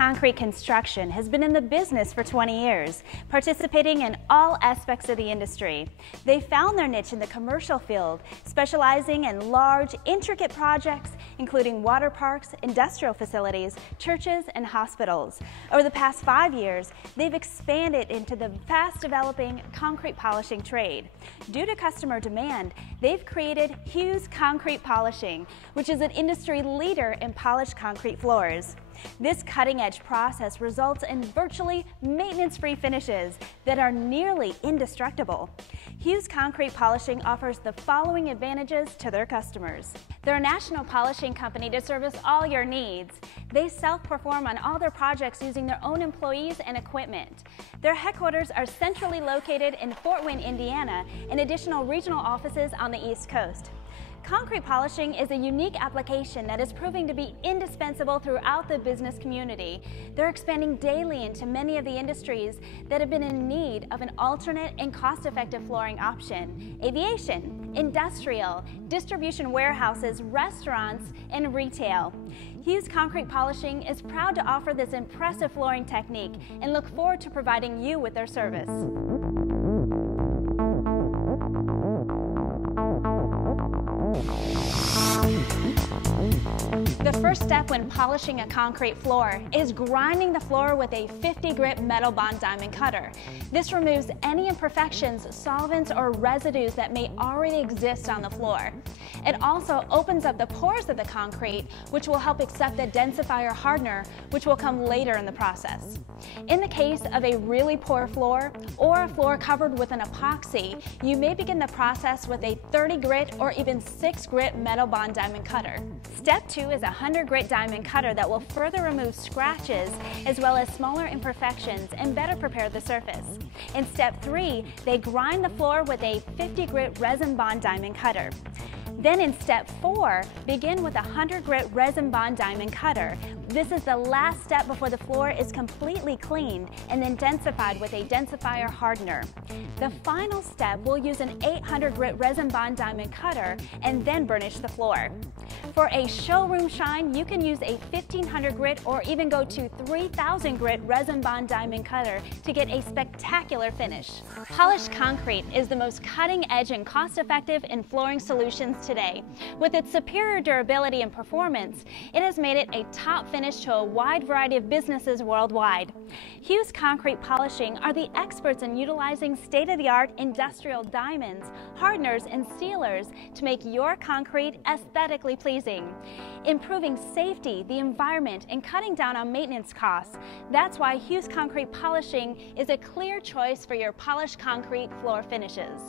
Concrete Construction has been in the business for 20 years, participating in all aspects of the industry. They found their niche in the commercial field, specializing in large, intricate projects, including water parks, industrial facilities, churches, and hospitals. Over the past 5 years, they've expanded into the fast-developing concrete polishing trade. Due to customer demand, they've created Hewes Concrete Polishing, which is an industry leader in polished concrete floors. This cutting-edge process results in virtually maintenance-free finishes that are nearly indestructible. Hewes Concrete Polishing offers the following advantages to their customers. They're a national polishing company to service all your needs. They self-perform on all their projects using their own employees and equipment. Their headquarters are centrally located in Fort Wayne, Indiana, and additional regional offices on the East Coast. Concrete polishing is a unique application that is proving to be indispensable throughout the business community. They're expanding daily into many of the industries that have been in need of an alternate and cost-effective flooring option: aviation, industrial, distribution warehouses, restaurants, and retail. Hewes Concrete Polishing is proud to offer this impressive flooring technique and look forward to providing you with their service. The first step when polishing a concrete floor is grinding the floor with a 50 grit metal bond diamond cutter. This removes any imperfections, solvents, or residues that may already exist on the floor. It also opens up the pores of the concrete, which will help accept the densifier hardener, which will come later in the process. In the case of a really poor floor or a floor covered with an epoxy, you may begin the process with a 30 grit or even 6 grit metal bond diamond cutter. Step 2 is a 100 grit diamond cutter that will further remove scratches as well as smaller imperfections and better prepare the surface. In step 3, they grind the floor with a 50 grit resin bond diamond cutter. Then in step 4, begin with a 100 grit resin bond diamond cutter. This is the last step before the floor is completely cleaned and then densified with a densifier hardener. The final step will use an 800 grit resin bond diamond cutter and then burnish the floor. For a showroom shine, you can use a 1500 grit or even go to 3000 grit resin bond diamond cutter to get a spectacular finish. Polished concrete is the most cutting edge and cost-effective in flooring solutions today. With its superior durability and performance, it has made it a top finish to a wide variety of businesses worldwide. Hewes Concrete Polishing are the experts in utilizing state-of-the-art industrial diamonds, hardeners, and sealers to make your concrete aesthetically pleasing, improving safety, the environment, and cutting down on maintenance costs. That's why Hewes Concrete Polishing is a clear choice for your polished concrete floor finishes.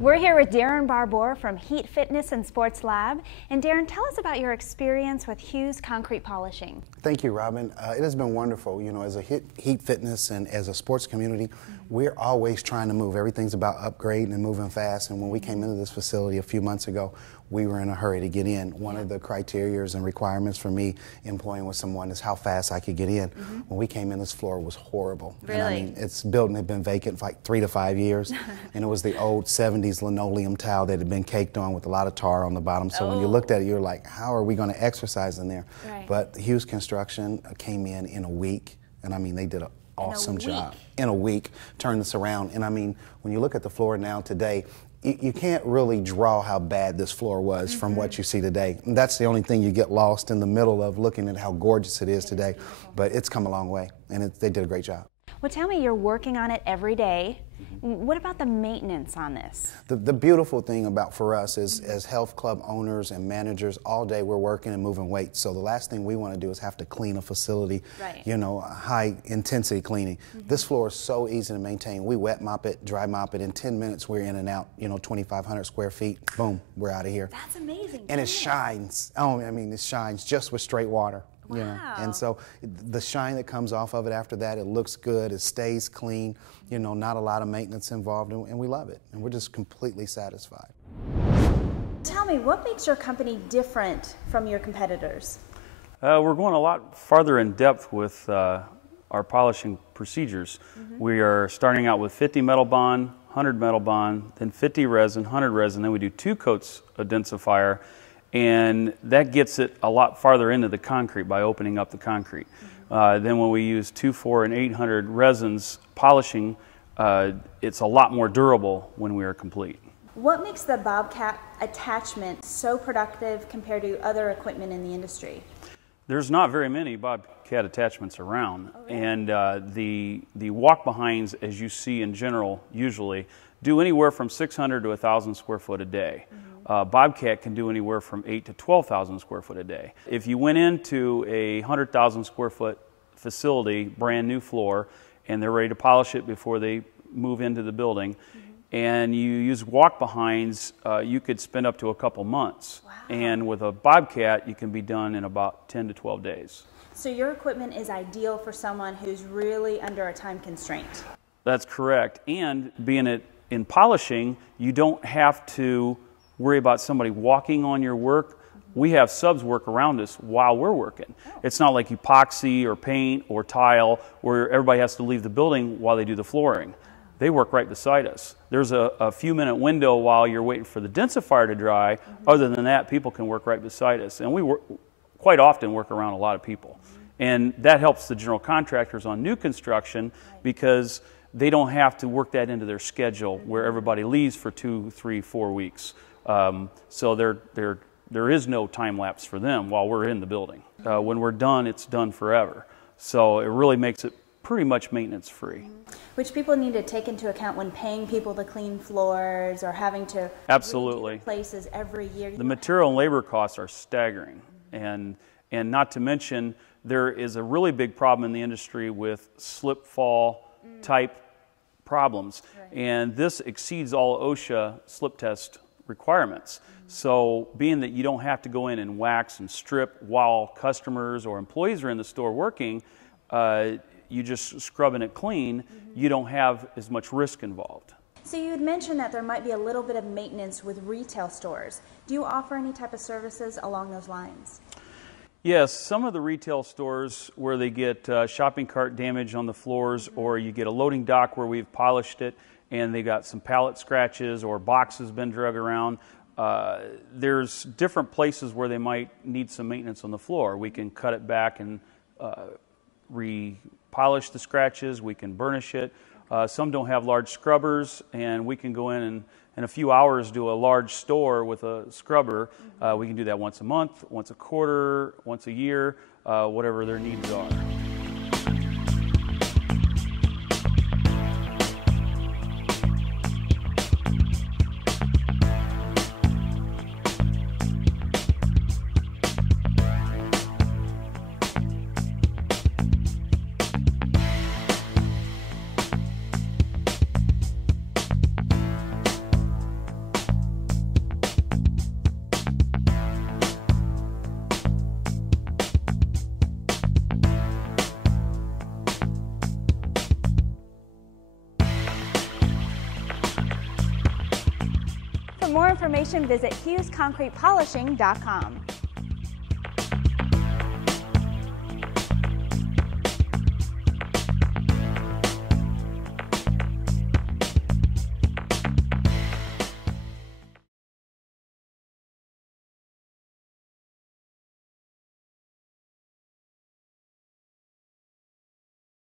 We're here with Darren Barbour from Heat Fitness and Sports Lab. And Darren, tell us about your experience with Hewes Concrete Polishing. Thank you, Robin. It has been wonderful. You know, as a Heat Fitness and as a sports community, we're always trying to move. Everything's about upgrading and moving fast. And when we came into this facility a few months ago, we were in a hurry to get in. One of the criteria and requirements for me employing with someone is how fast I could get in. When we came in, this floor was horrible. Really? And I mean, this building had been vacant for like 3 to 5 years, and it was the old 70s linoleum tile that had been caked on with a lot of tar on the bottom. So when you looked at it, you were like, how are we going to exercise in there? Right. But Hewes Construction came in a week, and I mean, they did an awesome job. In a week, turned this around. And I mean, when you look at the floor now today, you can't really draw how bad this floor was from what you see today. And that's the only thing you get lost in the middle of looking at how gorgeous it is today. But it's come a long way, and they did a great job. Well, tell me, you're working on it every day. What about the maintenance on this? The beautiful thing about for us is as health club owners and managers, all day we're working and moving weights. So the last thing we want to do is have to clean a facility, you know, high intensity cleaning. This floor is so easy to maintain. We wet mop it, dry mop it. In 10 minutes we're in and out, you know, 2,500 square feet. Boom, we're out of here. That's amazing. And it shines. Oh, I mean, it shines just with straight water. Wow. You know? And so the shine that comes off of it after that, it looks good, it stays clean, you know, not a lot of maintenance involved, and we love it. And we're just completely satisfied. Tell me, what makes your company different from your competitors? We're going a lot farther in depth with our polishing procedures. We are starting out with 50 metal bond, 100 metal bond, then 50 resin, 100 resin, then we do 2 coats of densifier, and that gets it a lot farther into the concrete by opening up the concrete. Then when we use 2, 4, and 800 resins polishing, it's a lot more durable when we are complete. What makes the Bobcat attachment so productive compared to other equipment in the industry? There's not very many Bobcat attachments around, and the walk-behinds, as you see in general, usually do anywhere from 600 to 1,000 square foot a day. Bobcat can do anywhere from 8 to 12,000 square foot a day. If you went into a 100,000 square foot facility, brand new floor, and they're ready to polish it before they move into the building, and you use walk-behinds, you could spend up to a couple months. Wow. And with a Bobcat, you can be done in about 10 to 12 days. So your equipment is ideal for someone who's really under a time constraint. That's correct. And being it in polishing, you don't have to worry about somebody walking on your work. We have subs work around us while we're working. It's not like epoxy or paint or tile where everybody has to leave the building while they do the flooring. They work right beside us. There's a few minute window while you're waiting for the densifier to dry. Other than that, people can work right beside us. And we quite often work around a lot of people. And that helps the general contractors on new construction because they don't have to work that into their schedule where everybody leaves for 2, 3, 4 weeks. So there is no time lapse for them while we're in the building. When we're done, it's done forever. So it really makes it pretty much maintenance free. Which people need to take into account when paying people to clean floors or having to absolutely redo places every year. The material and labor costs are staggering, and not to mention there is a really big problem in the industry with slip fall type problems, and this exceeds all OSHA slip test requirements. So being that you don't have to go in and wax and strip while customers or employees are in the store working, you just scrubbing it clean, you don't have as much risk involved. So you had mentioned that there might be a little bit of maintenance with retail stores. Do you offer any type of services along those lines? Yes, some of the retail stores where they get shopping cart damage on the floors, or you get a loading dock where we've polished it and they got some pallet scratches or boxes been drug around. There's different places where they might need some maintenance on the floor. We can cut it back and re-polish the scratches, we can burnish it. Some don't have large scrubbers, and we can go in a few hours do a large store with a scrubber. We can do that once a month, once a quarter, once a year, whatever their needs are. For more information, visit HewesConcretePolishing.com.